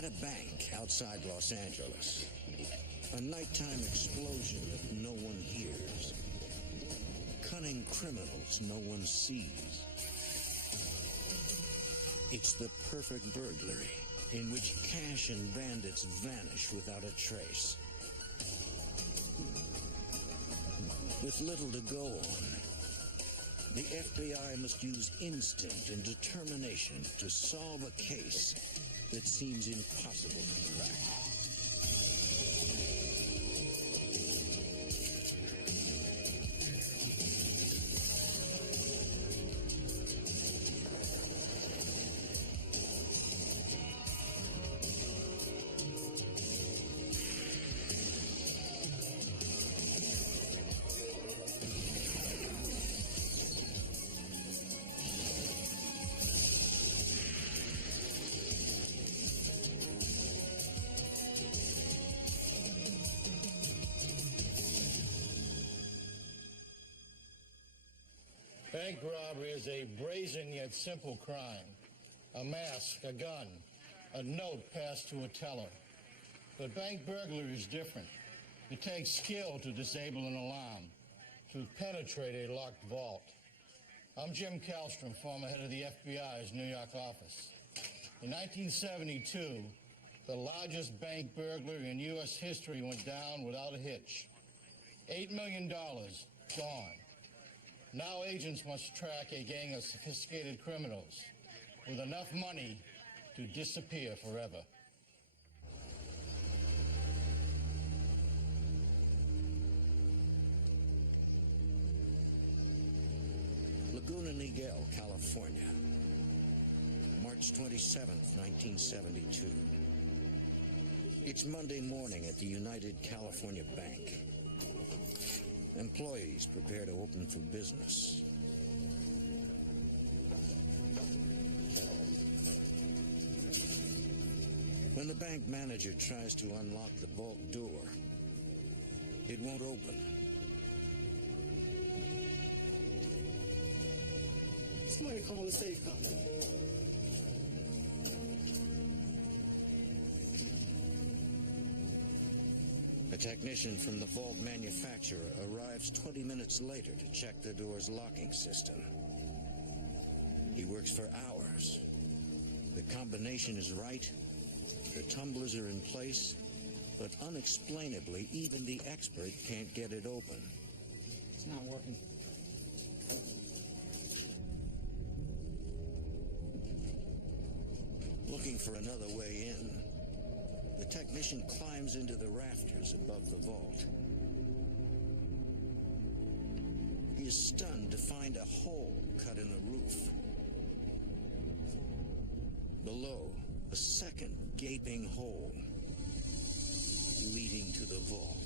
At a bank outside Los Angeles, a nighttime explosion that no one hears. Cunning criminals no one sees. It's the perfect burglary in which cash and bandits vanish without a trace. With little to go on, the FBI must use instinct and determination to solve a case that seems impossible to crack. Bank robbery is a brazen yet simple crime. A mask, a gun, a note passed to a teller. But bank burglary is different. It takes skill to disable an alarm, to penetrate a locked vault. I'm Jim Kallstrom, former head of the FBI's New York office. In 1972, the largest bank burglary in U.S. history went down without a hitch. $8 million gone. Now agents must track a gang of sophisticated criminals with enough money to disappear forever. Laguna Niguel, California, March 27th, 1972. It's Monday morning at the United California Bank. Employees prepare to open for business. When the bank manager tries to unlock the vault door, it won't open. Somebody call the safe company. A technician from the vault manufacturer arrives 20 minutes later to check the door's locking system. He works for hours. The combination is right, the tumblers are in place, but unexplainably, even the expert can't get it open. It's not working. Looking for another way in, the technician climbs into the rafters above the vault. He is stunned to find a hole cut in the roof. Below, a second gaping hole leading to the vault.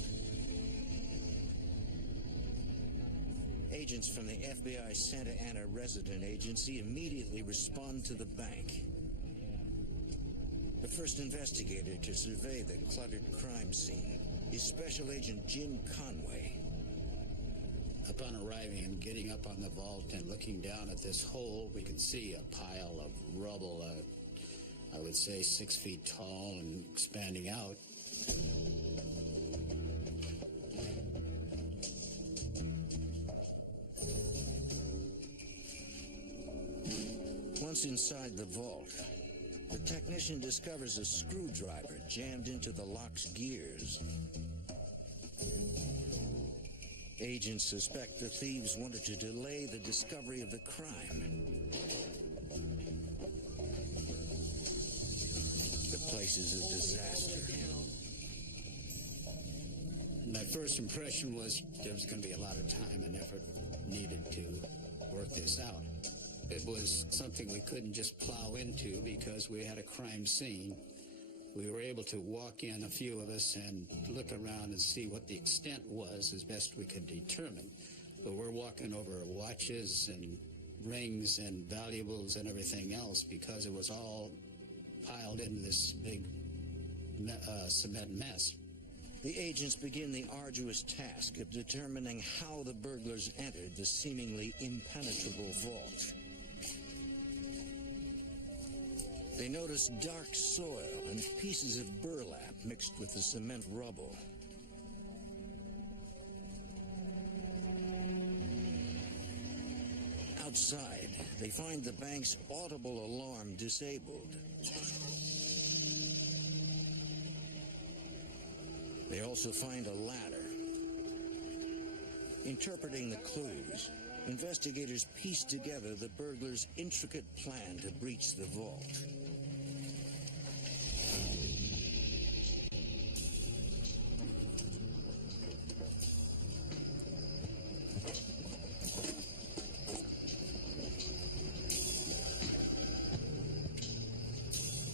Agents from the FBI Santa Ana resident agency immediately respond to the bank. The first investigator to survey the cluttered crime scene is Special Agent Jim Conway. Upon arriving and getting up on the vault and looking down at this hole, we could see a pile of rubble, I would say 6 feet tall and expanding out. Once inside the vault, the technician discovers a screwdriver jammed into the lock's gears. Agents suspect the thieves wanted to delay the discovery of the crime. The place is a disaster. My first impression was there was going to be a lot of time and effort needed to work this out. It was something we couldn't just plow into because we had a crime scene. We were able to walk in, a few of us, and look around and see what the extent was as best we could determine. But we're walking over watches and rings and valuables and everything else because it was all piled into this big cement mess. The agents begin the arduous task of determining how the burglars entered the seemingly impenetrable vault. They noticed dark soil and pieces of burlap mixed with the cement rubble. Outside, they find the bank's audible alarm disabled. They also find a ladder. Interpreting the clues, investigators piece together the burglars' intricate plan to breach the vault.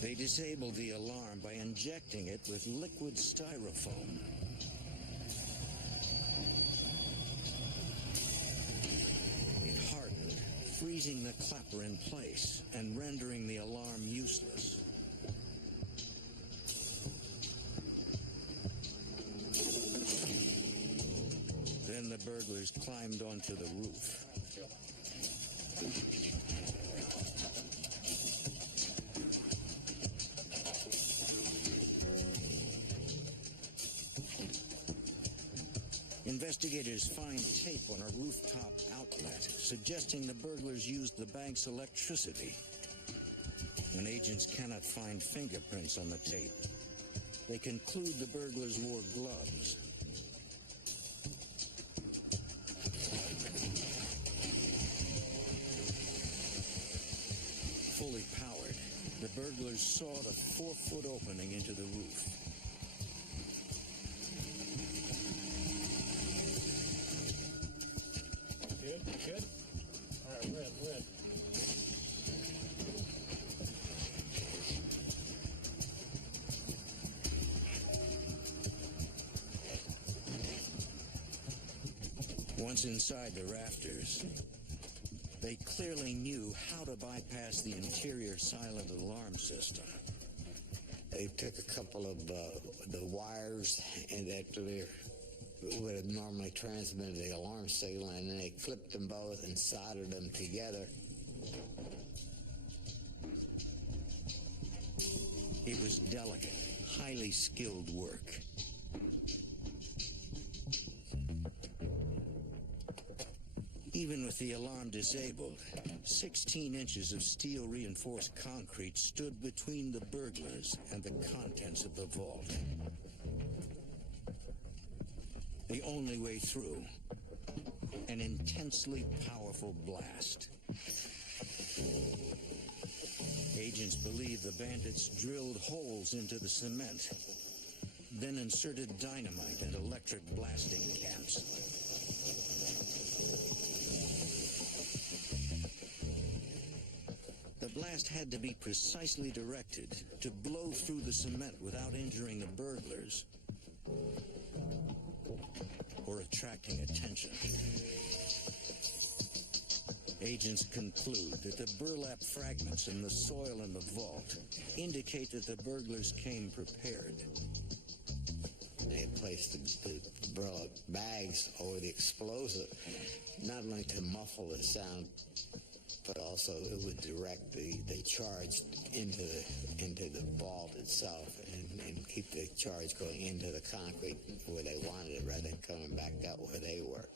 They disable the alarm by injecting it with liquid styrofoam. It hardened, freezing the clapper in place and rendering the alarm useless. Then the burglars climbed onto the roof. Investigators find tape on a rooftop outlet, suggesting the burglars used the bank's electricity. When agents cannot find fingerprints on the tape, they conclude the burglars wore gloves. Fully powered, the burglars saw the 4-foot opening into the roof. Good. All right, red. Once inside the rafters, they clearly knew how to bypass the interior silent alarm system. They took a couple of the wires and that would have normally transmitted the alarm signal, and then they clipped them both and soldered them together. It was delicate, highly skilled work. Even with the alarm disabled, 16 inches of steel-reinforced concrete stood between the burglars and the contents of the vault. The only way through, an intensely powerful blast. Agents believe the bandits drilled holes into the cement, then inserted dynamite and electric blasting camps. The blast had to be precisely directed to blow through the cement without injuring the burglars or attracting attention. Agents conclude that the burlap fragments in the soil in the vault indicate that the burglars came prepared. They had placed the burlap bags over the explosive, not only to muffle the sound, but also it would direct the charge into the vault itself and keep the charge going into the concrete where they wanted it rather than coming back out where they were.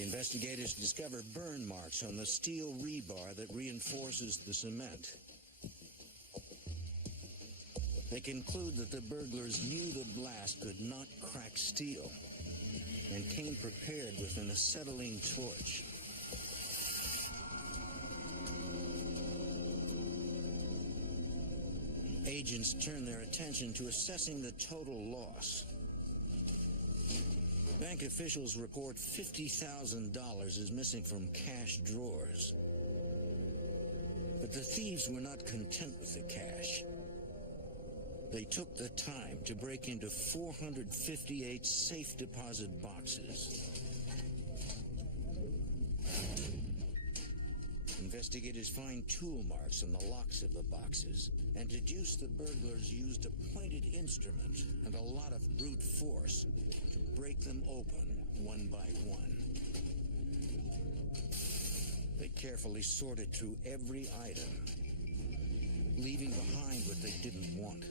Investigators discover burn marks on the steel rebar that reinforces the cement. They conclude that the burglars knew the blast could not crack steel and came prepared with an acetylene torch. Agents turn their attention to assessing the total loss. Bank officials report $50,000 is missing from cash drawers. But the thieves were not content with the cash. They took the time to break into 458 safe deposit boxes. investigators find tool marks on the locks of the boxes and deduce the burglars used a pointed instrument and a lot of brute force to break them open one by one. They carefully sorted through every item, leaving behind what they didn't want.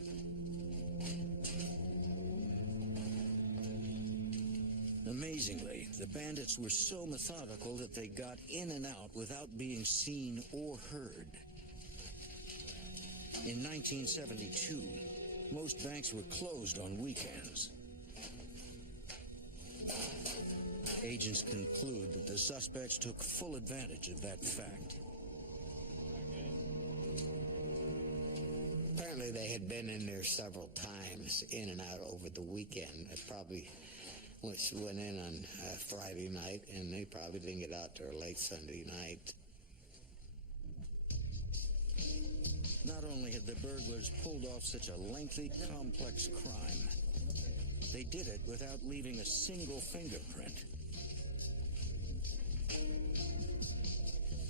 Amazingly, the bandits were so methodical that they got in and out without being seen or heard. In 1972, most banks were closed on weekends. Agents conclude that the suspects took full advantage of that fact. Apparently they had been in there several times, in and out over the weekend. They probably went in on Friday night, and they probably didn't get out till late Sunday night. Not only had the burglars pulled off such a lengthy, complex crime, they did it without leaving a single fingerprint.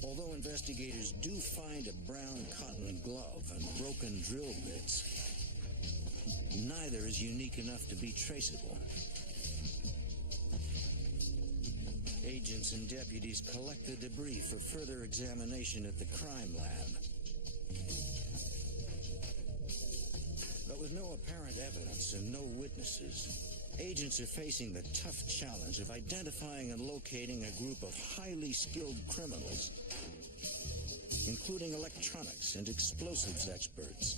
Although investigators do find a brown cotton glove and broken drill bits, neither is unique enough to be traceable. Agents and deputies collect the debris for further examination at the crime lab. But with no apparent evidence and no witnesses, agents are facing the tough challenge of identifying and locating a group of highly skilled criminals, including electronics and explosives experts.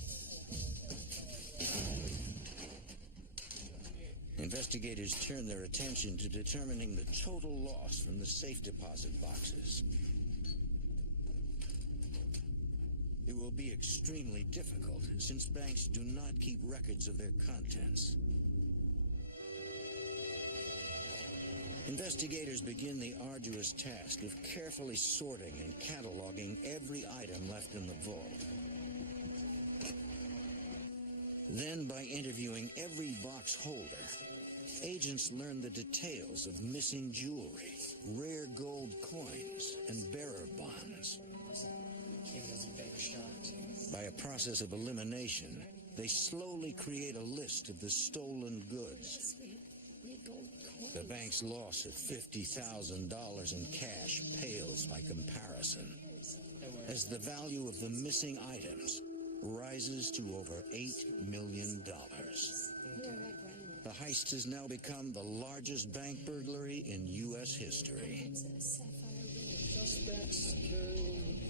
Investigators turn their attention to determining the total loss from the safe deposit boxes. It will be extremely difficult since banks do not keep records of their contents. Investigators begin the arduous task of carefully sorting and cataloging every item left in the vault. Then, by interviewing every box holder, agents learn the details of missing jewelry, rare gold coins, and bearer bonds. By a process of elimination, they slowly create a list of the stolen goods. The bank's loss of $50,000 in cash pales by comparison, as the value of the missing items rises to over $8 million. The heist has now become the largest bank burglary in U.S. history.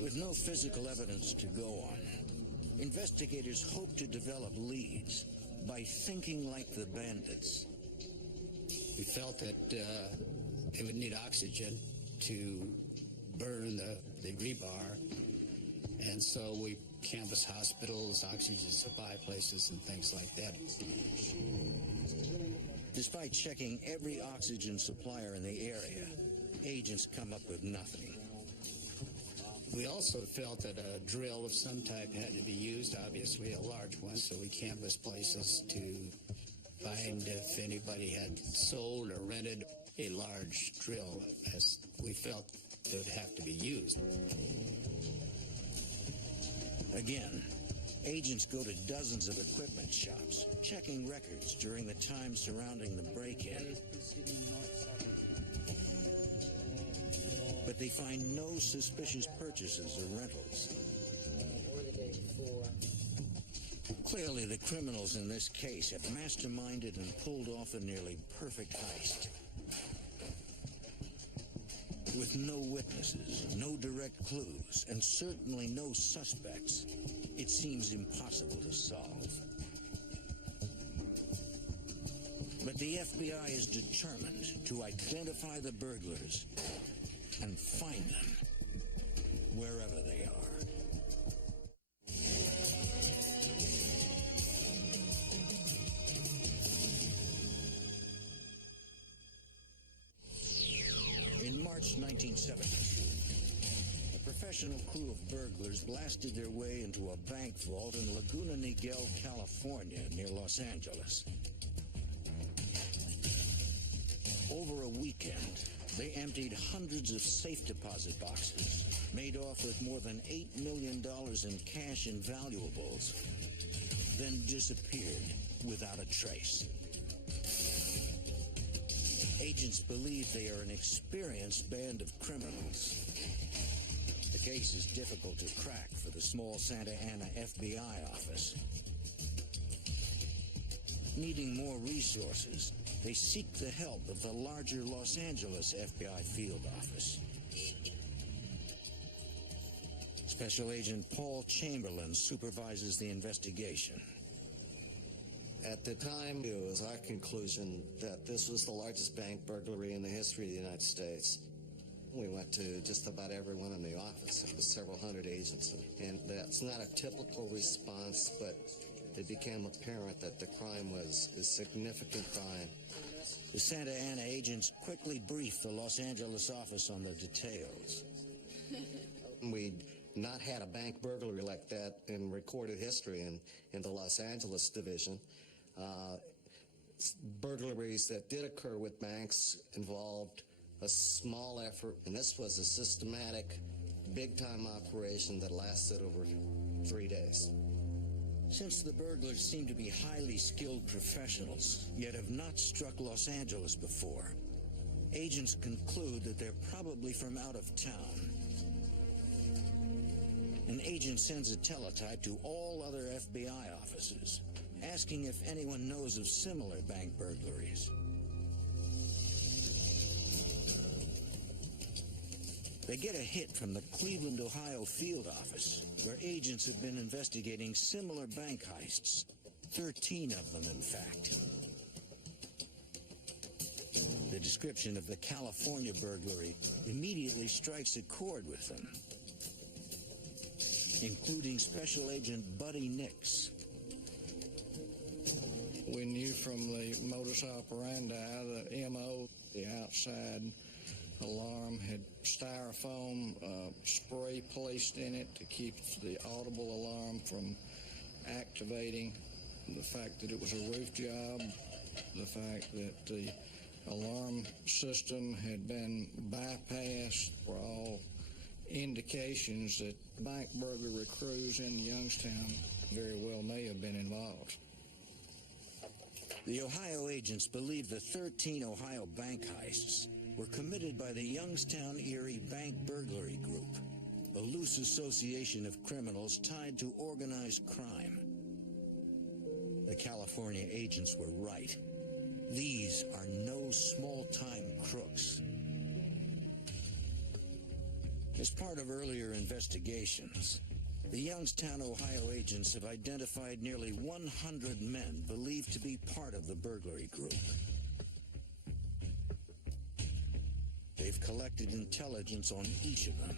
With no physical evidence to go on, investigators hope to develop leads by thinking like the bandits. We felt that they would need oxygen to burn the rebar, and so we canvassed hospitals, oxygen supply places, and things like that. Despite checking every oxygen supplier in the area, agents come up with nothing. We also felt that a drill of some type had to be used, obviously a large one, so we canvassed places to find if anybody had sold or rented a large drill, as we felt it would have to be used. Again, agents go to dozens of equipment shops, checking records during the time surrounding the break-in. But they find no suspicious purchases or rentals. Clearly, the criminals in this case have masterminded and pulled off a nearly perfect heist. With no witnesses, no direct clues, and certainly no suspects, it seems impossible to solve. But the FBI is determined to identify the burglars and find them wherever they are. In March 1972, a professional crew of burglars blasted their way into a bank vault in Laguna Niguel, California, near Los Angeles. Over a weekend, They emptied hundreds of safe deposit boxes, made off with more than $8 million in cash and valuables, then disappeared without a trace. Agents believe they are an experienced band of criminals. The case is difficult to crack for the small Santa Ana FBI office. Needing more resources, they seek the help of the larger Los Angeles FBI field office. Special Agent Paul Chamberlain supervises the investigation. At the time, it was our conclusion that this was the largest bank burglary in the history of the United States. We went to just about everyone in the office. It was several hundred agents, and that's not a typical response, but it became apparent that the crime was a significant crime. The Santa Ana agents quickly briefed the Los Angeles office on the details. We'd not had a bank burglary like that in recorded history in the Los Angeles division. Burglaries that did occur with banks involved a small effort, and this was a systematic, big-time operation that lasted over 3 days. Since the burglars seem to be highly skilled professionals, yet have not struck Los Angeles before, agents conclude that they're probably from out of town. An agent sends a teletype to all other FBI offices, asking if anyone knows of similar bank burglaries. They get a hit from the Cleveland, Ohio field office, where agents have been investigating similar bank heists, 13 of them, in fact. The description of the California burglary immediately strikes a chord with them, including Special Agent Buddy Nix. We knew from the modus operandi, the MO, the outside alarm had styrofoam spray placed in it to keep the audible alarm from activating. The fact that it was a roof job, the fact that the alarm system had been bypassed were all indications that bank burglary crews in Youngstown very well may have been involved. The Ohio agents believe the 13 Ohio bank heists were committed by the Youngstown Erie Bank Burglary Group, a loose association of criminals tied to organized crime. The California agents were right. These are no small-time crooks. As part of earlier investigations, the Youngstown, Ohio agents have identified nearly 100 men believed to be part of the burglary group. They've collected intelligence on each of them.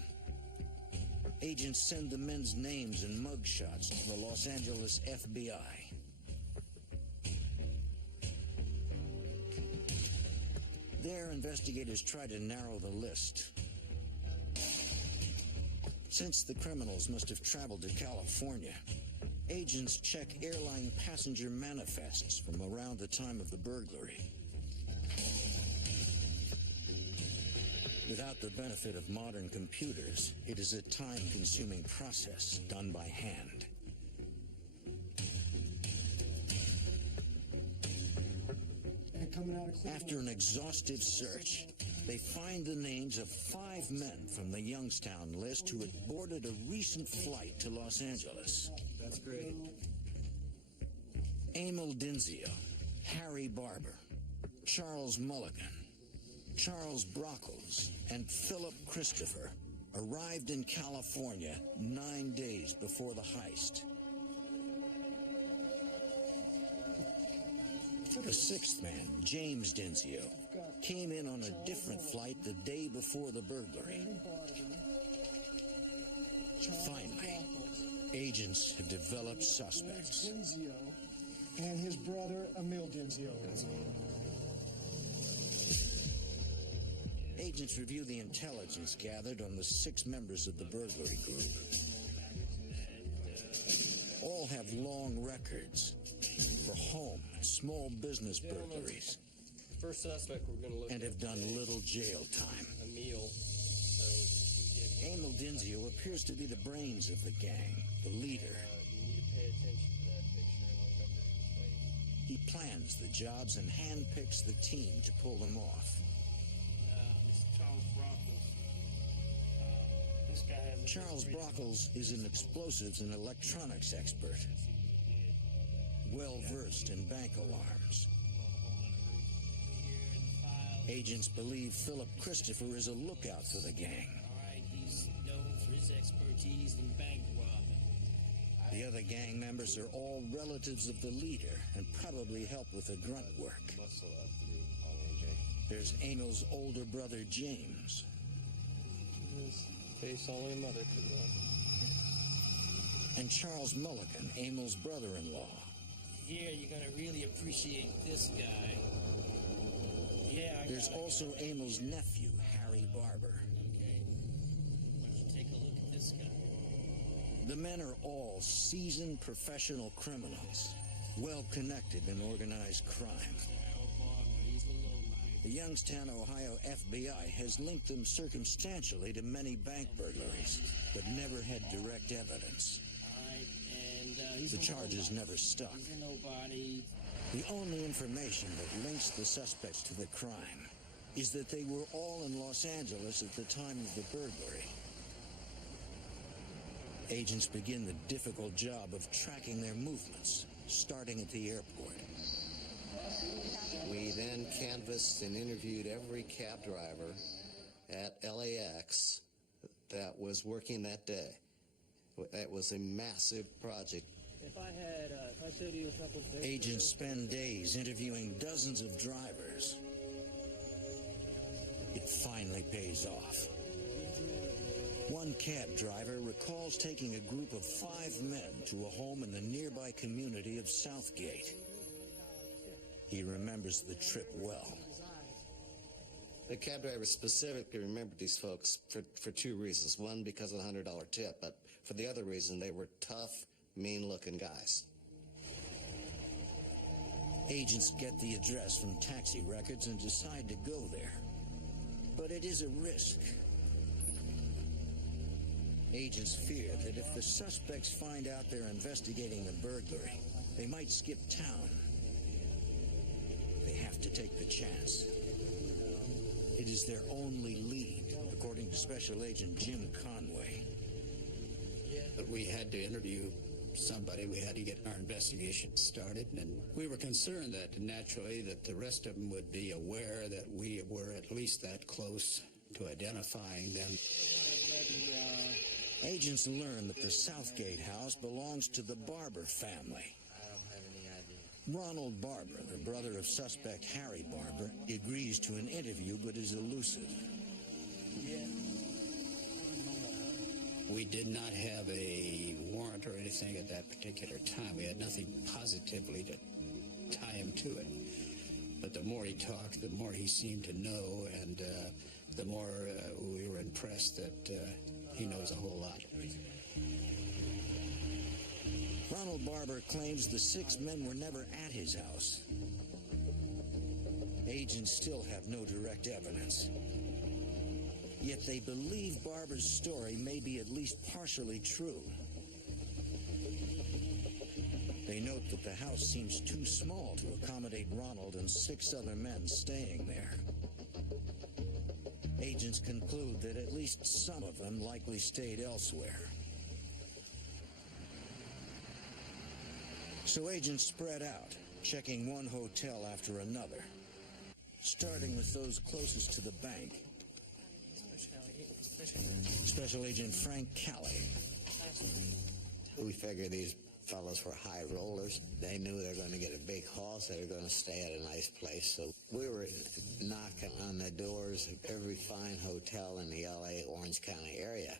Agents send the men's names and mugshots to the Los Angeles FBI. There, investigators try to narrow the list. Since the criminals must have traveled to California, agents check airline passenger manifests from around the time of the burglary. Without the benefit of modern computers, it is a time-consuming process done by hand. After an exhaustive search, they find the names of 5 men from the Youngstown list who had boarded a recent flight to Los Angeles. That's great. Emil Dinzio, Harry Barber, Charles Mulligan, Charles Brockles, and Philip Christopher arrived in California 9 days before the heist. The 6th man, James Dinzio, came in on a different flight the day before the burglary. Finally, agents have developed suspects. Dinzio and his brother, Emil Dinzio. Agents review the intelligence gathered on the 6 members of the burglary group. All have long records for home and small business burglaries, First suspect we're going to look and at have done today, little jail time. Emil. So we give him, Emil Denzio appears to be the brains of the gang, the leader. you need to pay attention to that picture and remember his face. He plans the jobs and handpicks the team to pull them off. This is Charles Brockles. This guy has a Charles Brockles is an explosives and electronics expert, well versed in bank alarms. Agents believe Philip Christopher is a lookout for the gang. All right, he's known for his expertise in bank robbing. The other gang members are all relatives of the leader and probably help with the grunt work. There's Emil's older brother, James. His face only a mother could love. And Charles Mulligan, Emil's brother-in-law. Here, you're going to really appreciate this guy. Yeah, There's also Emil's nephew, Harry Barber. Okay. Why don't you take a look at this guy? The men are all seasoned professional criminals, well connected in organized crime. Harold Barber, he's the lowlife. The Youngstown, Ohio FBI has linked them circumstantially to many bank burglaries, but never had direct evidence. All right, and he's The a charges nobody. never stuck. He's a nobody. The only information that links the suspects to the crime is that they were all in Los Angeles at the time of the burglary. Agents begin the difficult job of tracking their movements, starting at the airport. We then canvassed and interviewed every cab driver at LAX that was working that day. It was a massive project. If I showed you a couple pictures. Agents spend days interviewing dozens of drivers. It finally pays off. One cab driver recalls taking a group of 5 men to a home in the nearby community of Southgate. He remembers the trip well. The cab driver specifically remembered these folks for two reasons. One, because of the $100 tip, but for the other reason, they were tough, mean-looking guys. Agents get the address from taxi records and decide to go there. But it is a risk. Agents fear that if the suspects find out they're investigating the burglary, they might skip town. They have to take the chance. It is their only lead, according to Special Agent Jim Conway. But we had to interview somebody. We had to get our investigation started, and we were concerned that naturally that the rest of them would be aware that we were at least that close to identifying them. Agents learn that the Southgate house belongs to the Barber family. I don't have any idea. Ronald Barber, the brother of suspect Harry Barber, agrees to an interview but is elusive. We did not have a warrant or anything at that particular time. We had nothing positively to tie him to it. But the more he talked, the more he seemed to know, and the more we were impressed that he knows a whole lot. Ronald Barber claims the 6 men were never at his house. Agents still have no direct evidence. Yet they believe Barber's story may be at least partially true. They note that the house seems too small to accommodate Ronald and 6 other men staying there. Agents conclude that at least some of them likely stayed elsewhere. So agents spread out, checking one hotel after another, starting with those closest to the bank. Special Agent Frank Callie. We figured these fellows were high rollers. They knew they were going to get a big haul, so they were going to stay at a nice place. So we were knocking on the doors of every fine hotel in the L.A. Orange County area.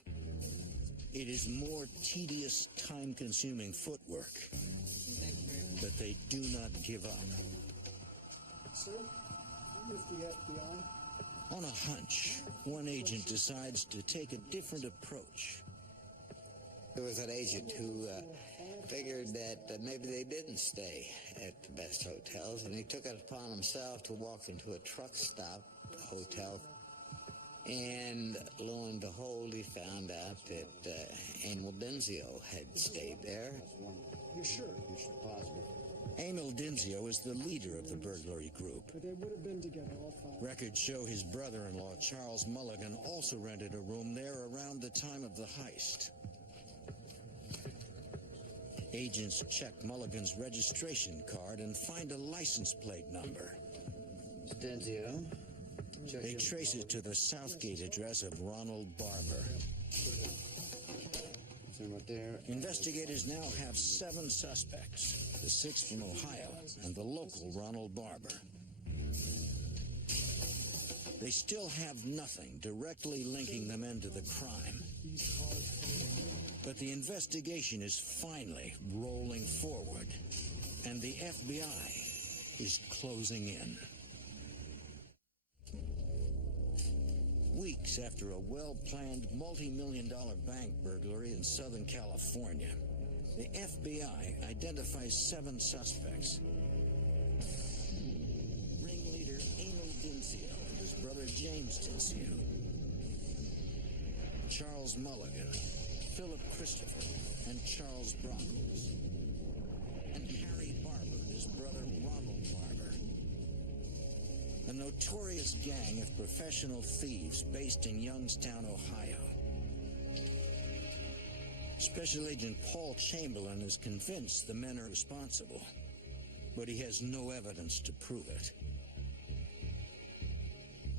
It is more tedious, time-consuming footwork, but they do not give up. Sir, with the FBI? On a hunch, one agent decides to take a different approach. There was an agent who figured that maybe they didn't stay at the best hotels, and he took it upon himself to walk into a truck stop hotel. And lo and behold, he found out that Emil Denzio had stayed there. You're sure? You're positive. Emil Denzio is the leader of the burglary group. But they would have been together, all five. Records show his brother-in-law, Charles Mulligan, also rented a room there around the time of the heist. Agents check Mulligan's registration card and find a license plate number. Denzio. They trace it to the Southgate address of Ronald Barber. Right there. Investigators now have 7 suspects, the 6 from Ohio and the local Ronald Barber. They still have nothing directly linking the men to the crime. But the investigation is finally rolling forward, and the FBI is closing in. Weeks after a well-planned multi-million-dollar bank burglary in Southern California, the FBI identifies 7 suspects. Ringleader Emil Denzio and his brother James Denzio, Charles Mulligan, Philip Christopher, and Charles Brockles, and Harry Barber, his brother Ronald Barber. A notorious gang of professional thieves based in Youngstown, Ohio. Special Agent Paul Chamberlain is convinced the men are responsible, but he has no evidence to prove it.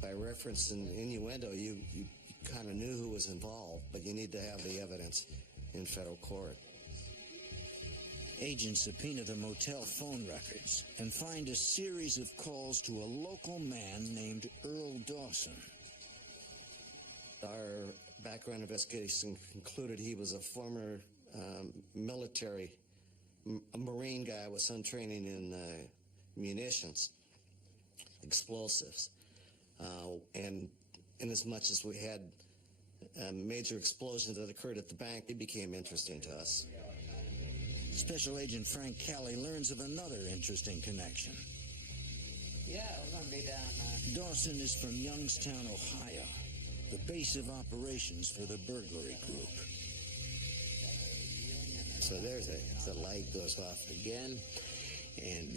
By reference and innuendo, you kind of knew who was involved, but you need to have the evidence in federal court. Agents subpoena the motel phone records and find a series of calls to a local man named Earl Dawson. Our background investigation concluded he was a former military, a Marine guy with some training in munitions, explosives. And inasmuch as we had major explosions that occurred at the bank, it became interesting to us. Special Agent Frank Calley learns of another interesting connection. Yeah, we're going to be down Dawson is from Youngstown, Ohio, the base of operations for the burglary group. So there's the light goes off again, and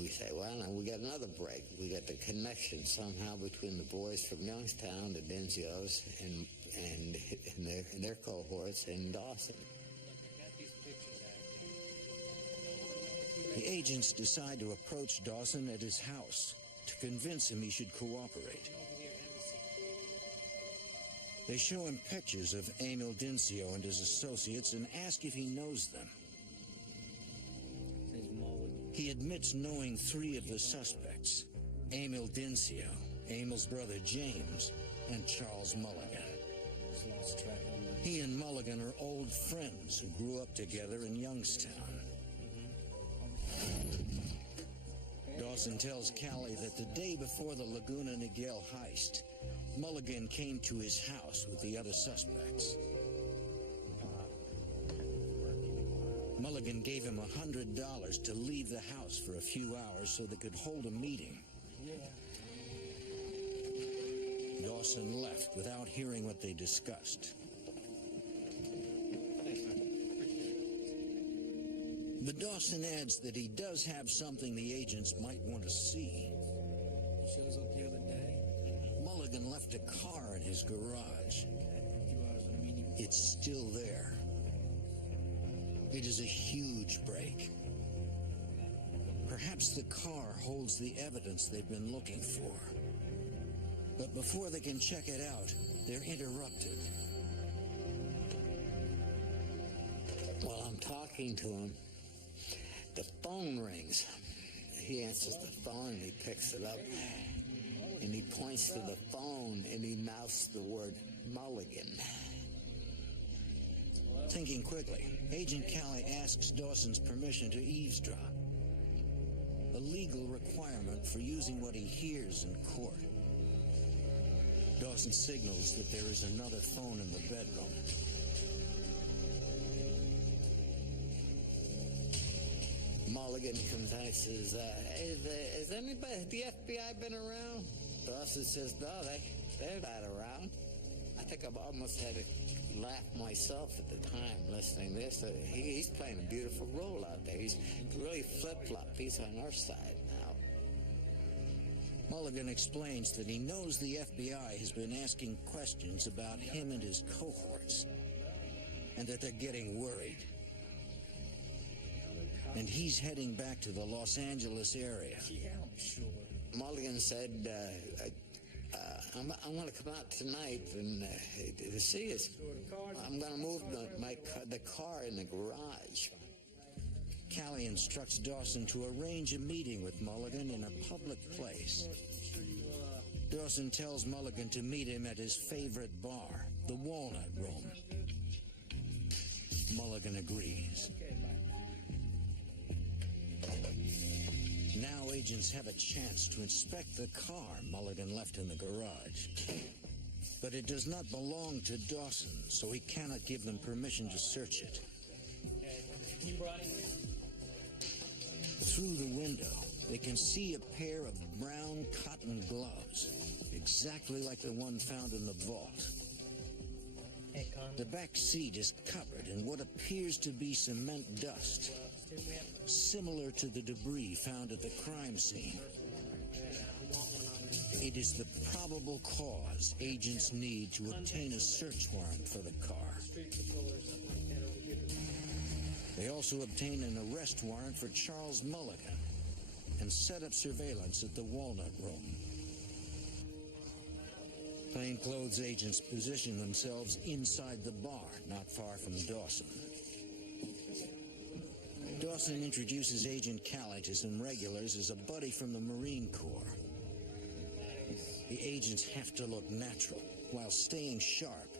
we say, well, now we got another break. We got the connection somehow between the boys from Youngstown, the Denzios, and their cohorts in Dawson. The agents decide to approach Dawson at his house to convince him he should cooperate. They show him pictures of Emil Denzio and his associates and ask if he knows them. He admits knowing 3 of the suspects, Emil Denzio, Emil's brother James, and Charles Mulligan. He and Mulligan are old friends who grew up together in Youngstown. Dawson tells Calley that the day before the Laguna Niguel heist, Mulligan came to his house with the other suspects. Mulligan gave him $100 to leave the house for a few hours so they could hold a meeting. Dawson left without hearing what they discussed. But Dawson adds that he does have something the agents might want to see. He shows up the other day. Mulligan left a car in his garage. It's still there. It is a huge break. Perhaps the car holds the evidence they've been looking for. But before they can check it out, they're interrupted. While I'm talking to him, the phone rings. He answers the phone and he picks it up and he points to the phone and he mouths the word Mulligan. Thinking quickly, Agent Calley asks Dawson's permission to eavesdrop, a legal requirement for using what he hears in court. Dawson signals that there is another phone in the bedroom. Mulligan comes out and says, has anybody, the FBI been around? Dawson says, no, they're not around. I think I almost had to laugh myself at the time listening to this. He's playing a beautiful role out there. He's really flip-flopped. He's on our side now. Mulligan explains that he knows the FBI has been asking questions about him and his cohorts, and that they're getting worried. And he's heading back to the Los Angeles area. Yeah, I'm sure. Mulligan said, I want to come out tonight and to see us. I'm going to move the car in the garage. Callie instructs Dawson to arrange a meeting with Mulligan in a public place. Dawson tells Mulligan to meet him at his favorite bar, the Walnut Room. Mulligan agrees. Now agents have a chance to inspect the car Mulligan left in the garage. But it does not belong to Dawson, so he cannot give them permission to search it. You brought him in? Through the window, they can see a pair of brown cotton gloves, exactly like the one found in the vault. Hey, Con. The back seat is covered in what appears to be cement dust, similar to the debris found at the crime scene. It is the probable cause agents need to obtain a search warrant for the car. They also obtain an arrest warrant for Charles Mulligan and set up surveillance at the Walnut Room. Plainclothes agents position themselves inside the bar, not far from Dawson. Dawson introduces Agent Callie to some regulars as a buddy from the Marine Corps. The agents have to look natural while staying sharp.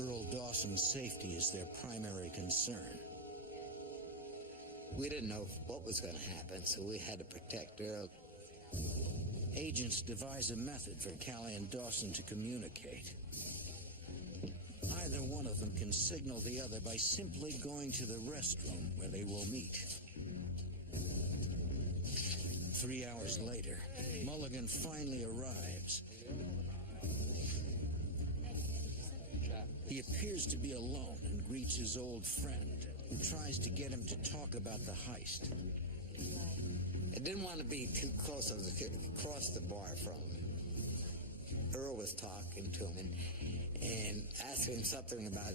Earl Dawson's safety is their primary concern. We didn't know what was going to happen, so we had to protect Earl. Agents devise a method for Callie and Dawson to communicate. Either one of them can signal the other by simply going to the restroom where they will meet. 3 hours later, Mulligan finally arrives. He appears to be alone and greets his old friend, who tries to get him to talk about the heist. I didn't want to be too close. I was across the bar from him. Earl was talking to him and asking him something about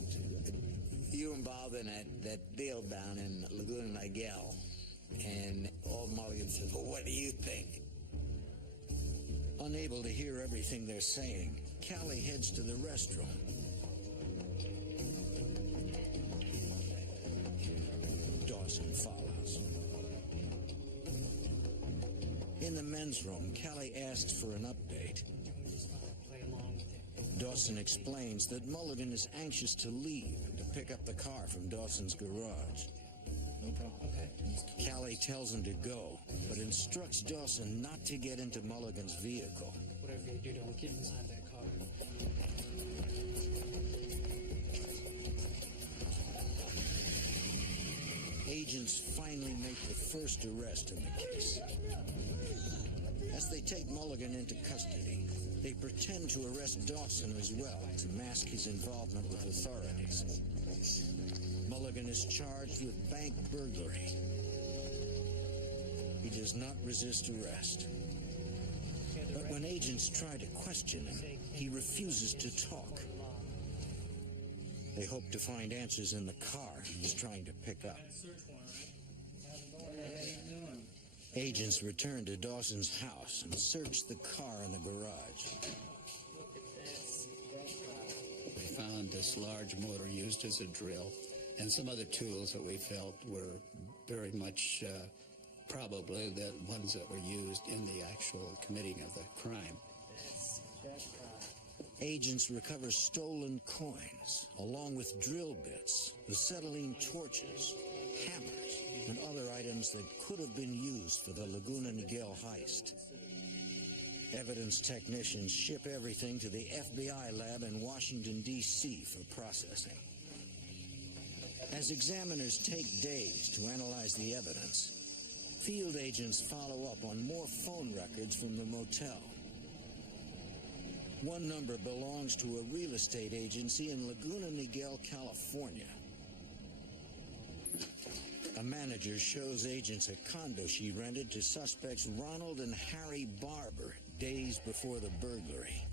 you involved in that deal down in Laguna Niguel. And old Mulligan said, well, what do you think? Unable to hear everything they're saying, Callie heads to the restroom. Dawson follows. In the men's room, Callie asks for an update. Dawson explains that Mulligan is anxious to leave and to pick up the car from Dawson's garage. No problem. Okay. Callie tells him to go, but instructs Dawson not to get into Mulligan's vehicle. Whatever you do, don't get inside that car. Agents finally make the first arrest in the case. As they take Mulligan into custody, they pretend to arrest Dawson as well to mask his involvement with authorities. Mulligan is charged with bank burglary. He does not resist arrest. But when agents try to question him, he refuses to talk. They hope to find answers in the car he was trying to pick up. Agents return to Dawson's house and search the car in the garage. We found this large motor used as a drill and some other tools that we felt were very much probably the ones that were used in the actual committing of the crime. Agents recover stolen coins, along with drill bits, acetylene torches, hammers, and other items that could have been used for the Laguna Niguel heist. Evidence technicians ship everything to the FBI lab in Washington, D.C. for processing. As examiners take days to analyze the evidence, field agents follow up on more phone records from the motel. One number belongs to a real estate agency in Laguna Niguel, California. A manager shows agents a condo she rented to suspects Ronald and Harry Barber days before the burglary.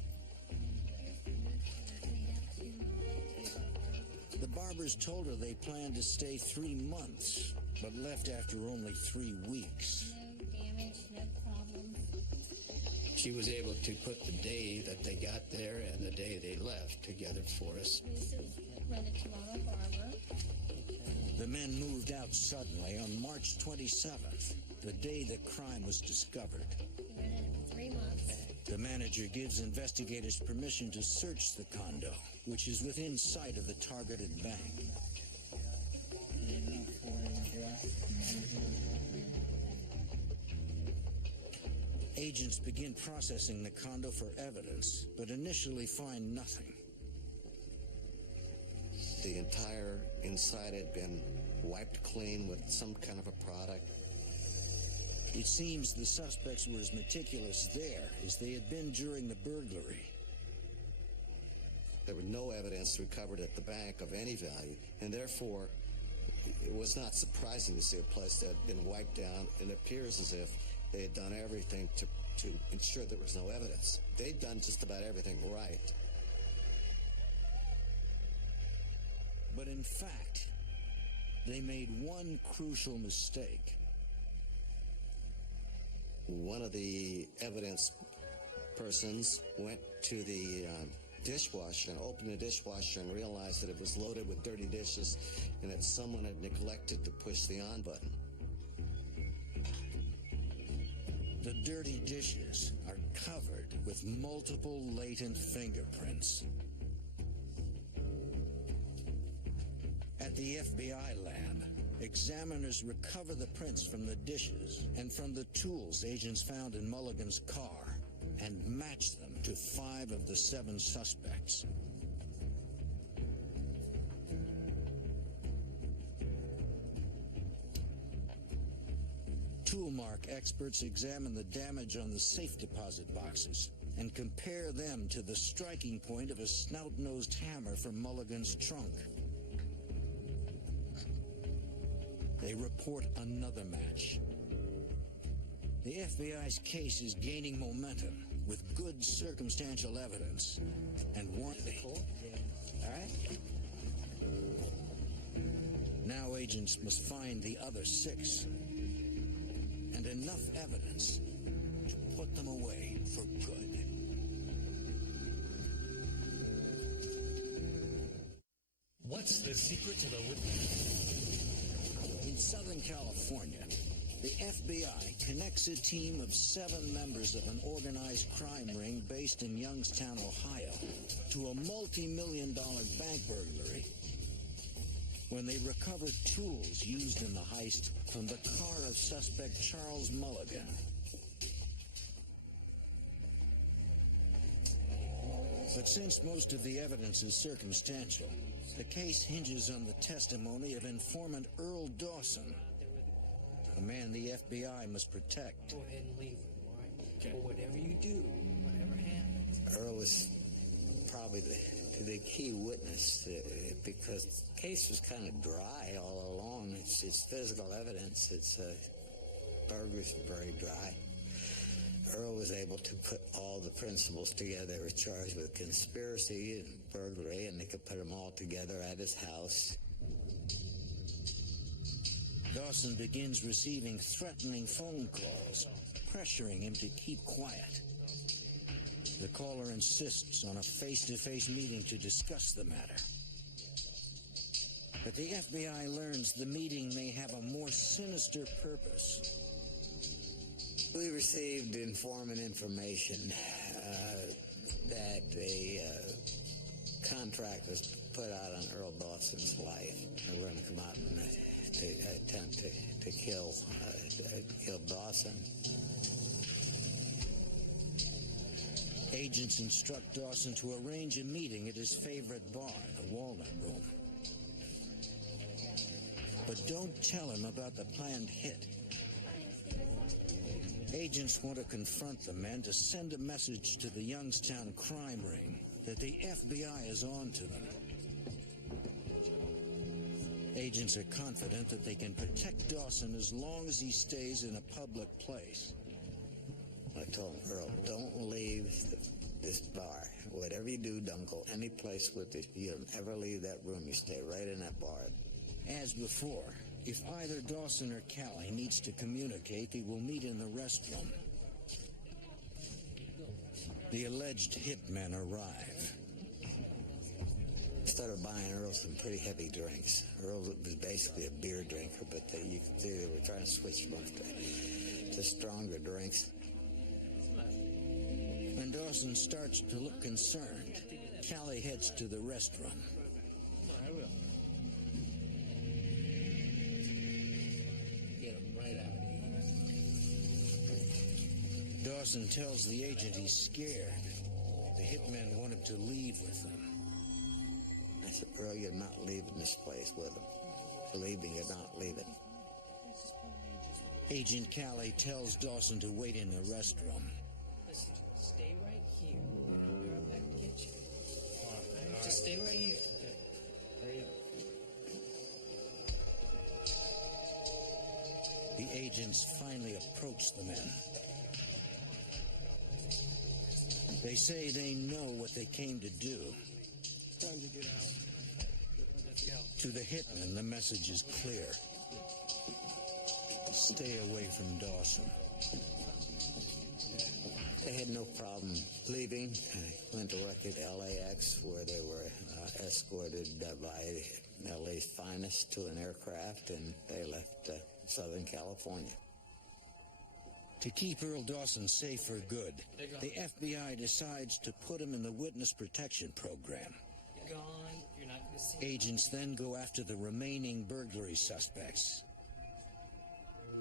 The Barbers told her they planned to stay 3 months, but left after only 3 weeks. No damage, no problems. She was able to put the day that they got there and the day they left together for us. This is rented to Ronald Barber. The men moved out suddenly on March 27th, the day the crime was discovered. We rented it for 3 months. The manager gives investigators permission to search the condo, which is within sight of the targeted bank. Agents begin processing the condo for evidence, but initially find nothing. The entire inside had been wiped clean with some kind of a product. It seems the suspects were as meticulous there as they had been during the burglary. There was no evidence recovered at the bank of any value, and therefore it was not surprising to see a place that had been wiped down. It appears as if they had done everything to ensure there was no evidence. They'd done just about everything right. But in fact, they made one crucial mistake. One of the evidence persons went to the dishwasher and opened the dishwasher and realized that it was loaded with dirty dishes and that someone had neglected to push the on button. The dirty dishes are covered with multiple latent fingerprints. At the FBI lab, examiners recover the prints from the dishes and from the tools agents found in Mulligan's car and match them to 5 of the 7 suspects. Toolmark experts examine the damage on the safe deposit boxes and compare them to the striking point of a snout-nosed hammer from Mulligan's trunk. They report another match. The FBI's case is gaining momentum with good circumstantial evidence and one. All right. Now agents must find the other 6 and enough evidence to put them away for good. What's the secret to the... In Southern California, the FBI connects a team of 7 members of an organized crime ring based in Youngstown, Ohio, to a multi-million-dollar bank burglary. When they recover tools used in the heist from the car of suspect Charles Mulligan. But since most of the evidence is circumstantial, the case hinges on the testimony of informant Earl Dawson, a man the FBI must protect. Go ahead and leave him, all right? Okay. But whatever you do, whatever happens... Earl was probably the key witness because the case was kind of dry all along. It's physical evidence. It's burglary's very dry. Earl was able to put all the principals together. They were charged with conspiracy and burglary, and they could put them all together at his house. Dawson begins receiving threatening phone calls, pressuring him to keep quiet. The caller insists on a face-to-face meeting to discuss the matter. But the FBI learns the meeting may have a more sinister purpose. We received informant information that a contract was put out on Earl Dawson's life. We're going to come out and attempt to kill Dawson. Agents instruct Dawson to arrange a meeting at his favorite bar, the Walnut Room. but don't tell him about the planned hit. Agents want to confront the men to send a message to the Youngstown crime ring that the FBI is on to them. Agents are confident that they can protect Dawson as long as he stays in a public place. I told him, Earl, don't leave this bar. Whatever you do, don't go any place with this. You don't ever leave that room. You stay right in that bar. As before, if either Dawson or Callie needs to communicate, they will meet in the restroom. The alleged hitmen arrive. Started buying Earl some pretty heavy drinks. Earl was basically a beer drinker, but you could see they were trying to switch him up to stronger drinks. When Dawson starts to look concerned, Callie heads to the restroom. Get him right out of here. Dawson tells the agent he's scared. The hitmen want him to leave with them. I said, Earl, you're not leaving this place with them. Believe me, you're not leaving. Agent Callie tells Dawson to wait in the restroom. Listen, stay right here. I'll be right back to get you. All right. Just stay right here. Okay. Hurry up. The agents finally approach the men. They say they know what they came to do. Time to get out. Let's go. To the hitmen, the message is clear. Stay away from Dawson. They had no problem leaving. I went directly to LAX, where they were escorted by LA's finest to an aircraft, and they left Southern California. To keep Earl Dawson safe for good, the FBI decides to put him in the witness protection program. You're gone. You're not going to see Agents then go after the remaining burglary suspects.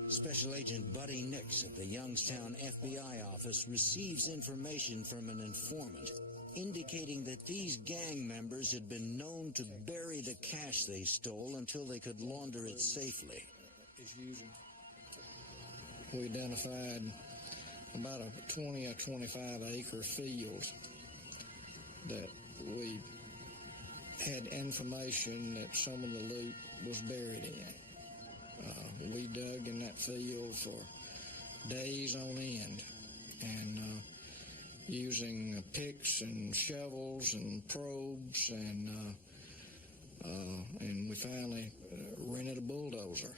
Special Agent Buddy Nix at the Youngstown FBI office receives information from an informant indicating that these gang members had been known to bury the cash they stole until they could launder it safely. We identified about a 20 or 25 acre field that we had information that some of the loot was buried in. We dug in that field for days on end, and using picks and shovels and probes, and we finally rented a bulldozer.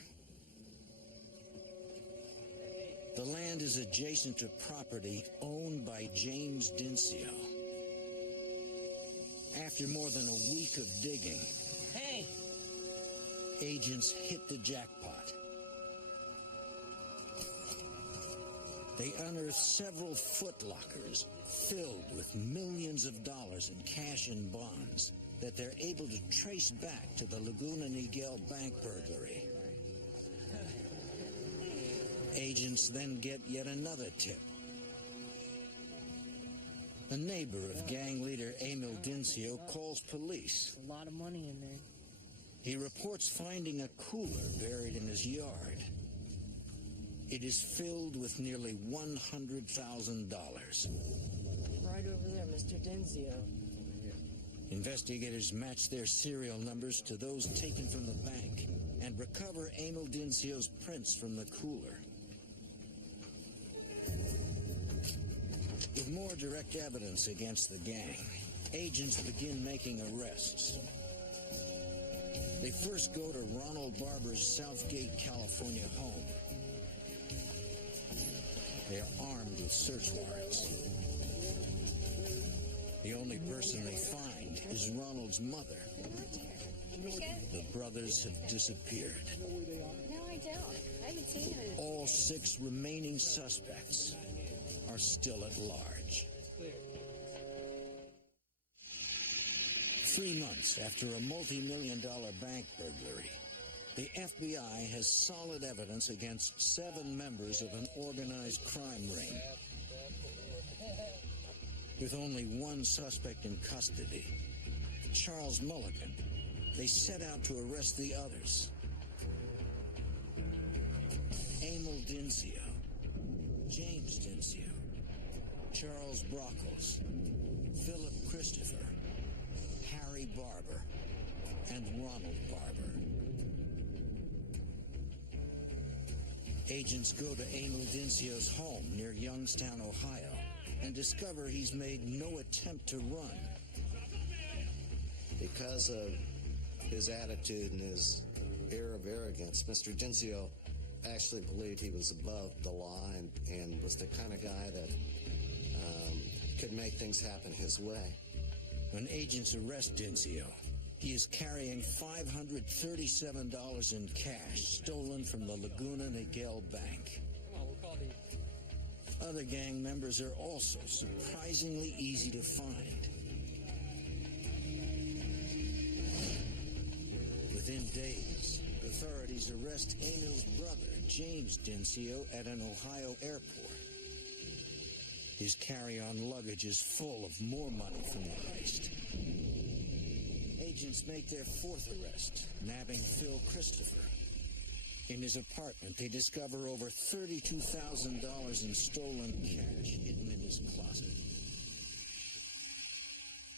The land is adjacent to property owned by James Dincio. After more than a week of digging, Hey! agents hit the jackpot. They unearthed several footlockers filled with millions of dollars in cash and bonds that they're able to trace back to the Laguna Niguel bank burglary. Agents then get yet another tip. A neighbor of gang leader Emil Dincio calls police. A lot of money in there. He reports finding a cooler buried in his yard. It is filled with nearly $100,000. Right over there, Mr. Dincio. Investigators match their serial numbers to those taken from the bank and recover Emil Dincio's prints from the cooler. With more direct evidence against the gang, agents begin making arrests. They first go to Ronald Barber's Southgate, California home. They are armed with search warrants. The only person they find is Ronald's mother. The brothers have disappeared. No, I don't. I haven't seen her. All 6 remaining suspects are still at large. 3 months after a multi-million-dollar bank burglary, the FBI has solid evidence against 7 members of an organized crime ring. With only 1 suspect in custody, Charles Mulligan, they set out to arrest the others. Emil Denzio, James Denzio, Charles Brockles, Philip Christopher, Harry Barber, and Ronald Barber. Agents go to Emil Denzio's home near Youngstown, Ohio, and discover he's made no attempt to run. Because of his attitude and his air of arrogance, Mr. Denzio actually believed he was above the law and was the kind of guy that could make things happen his way. When agents arrest Denzio, he is carrying $537 in cash stolen from the Laguna Niguel Bank. Come on, we'll call the... Other gang members are also surprisingly easy to find. Within days, authorities arrest Emil's brother, James Denzio, at an Ohio airport. His carry-on luggage is full of more money from the heist. Agents make their fourth arrest, nabbing Phil Christopher. In his apartment, they discover over $32,000 in stolen cash hidden in his closet.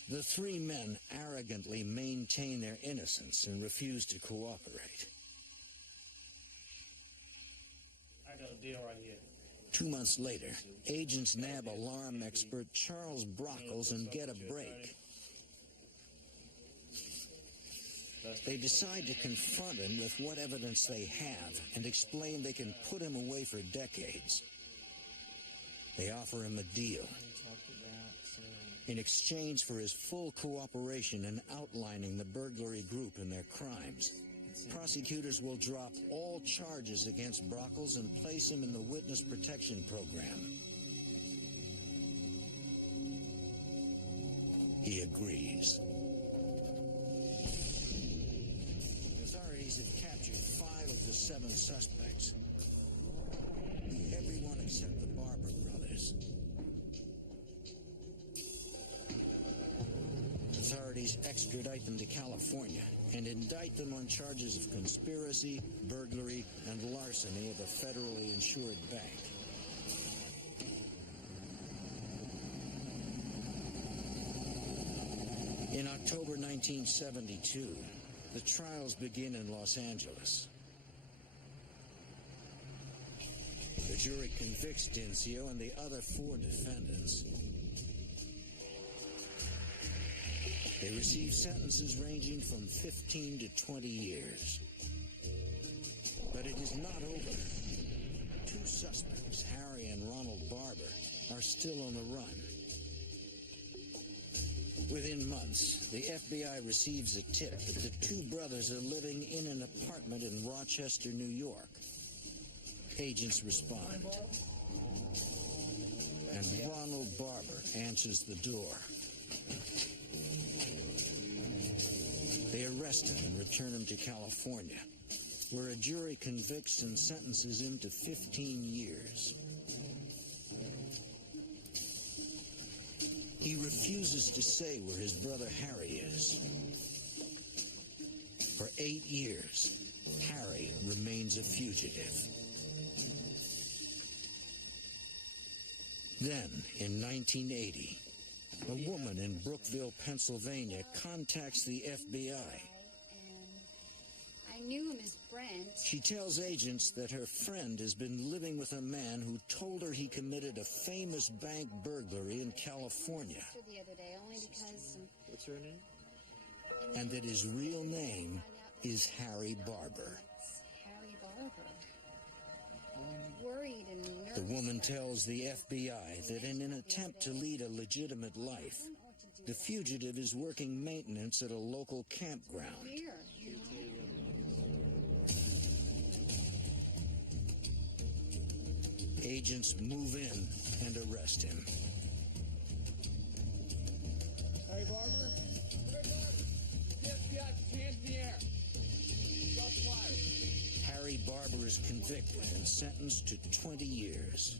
The three men arrogantly maintain their innocence and refuse to cooperate. I got a deal right here. 2 months later, agents nab alarm expert Charles Brockles and get a break. They decide to confront him with what evidence they have and explain they can put him away for decades. They offer him a deal. In exchange for his full cooperation in outlining the burglary group and their crimes, prosecutors will drop all charges against Brockles and place him in the witness protection program. He agrees. Authorities have captured 5 of the 7 suspects. Everyone except the Barber brothers. Authorities extradite them to California and indict them on charges of conspiracy, burglary, and larceny of a federally insured bank. In October 1972, the trials begin in Los Angeles. The jury convicts Denzio and the other 4 defendants. They receive sentences ranging from 15 to 20 years. But it is not over. 2 suspects, Harry and Ronald Barber, are still on the run. Within months, the FBI receives a tip that the 2 brothers are living in an apartment in Rochester, New York. Agents respond. And Ronald Barber answers the door. They arrest him and return him to California, where a jury convicts and sentences him to 15 years. He refuses to say where his brother Harry is. For 8 years, Harry remains a fugitive. Then, in 1980, a woman in Brookville, Pennsylvania, contacts the FBI. I knew him as Brent. She tells agents that her friend has been living with a man who told her he committed a famous bank burglary in California. The other day, only because. What's her name? And that his real name is Harry Barber. Harry Barber. Worried and nervous. The woman tells the FBI that in an attempt to lead a legitimate life, the fugitive is working maintenance at a local campground. Here, Agents move in and arrest him. Harry Barber? FBI, hands in the air. Shots fired. Harry Barber is convicted and sentenced to 20 years.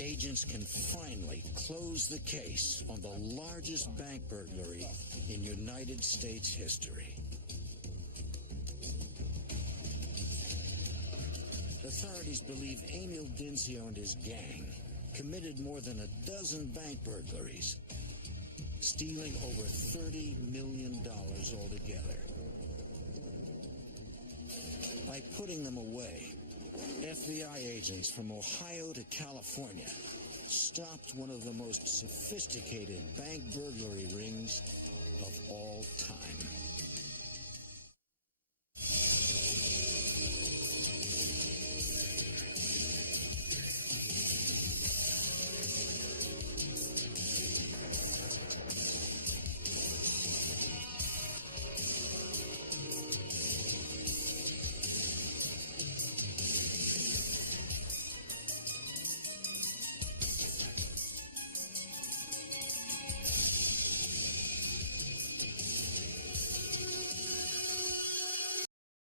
Agents can finally close the case on the largest bank burglary in United States history. Authorities believe Emil Dinzio and his gang committed more than a dozen bank burglaries, stealing over $30 million altogether. By putting them away, FBI agents from Ohio to California stopped one of the most sophisticated bank burglary rings of all time.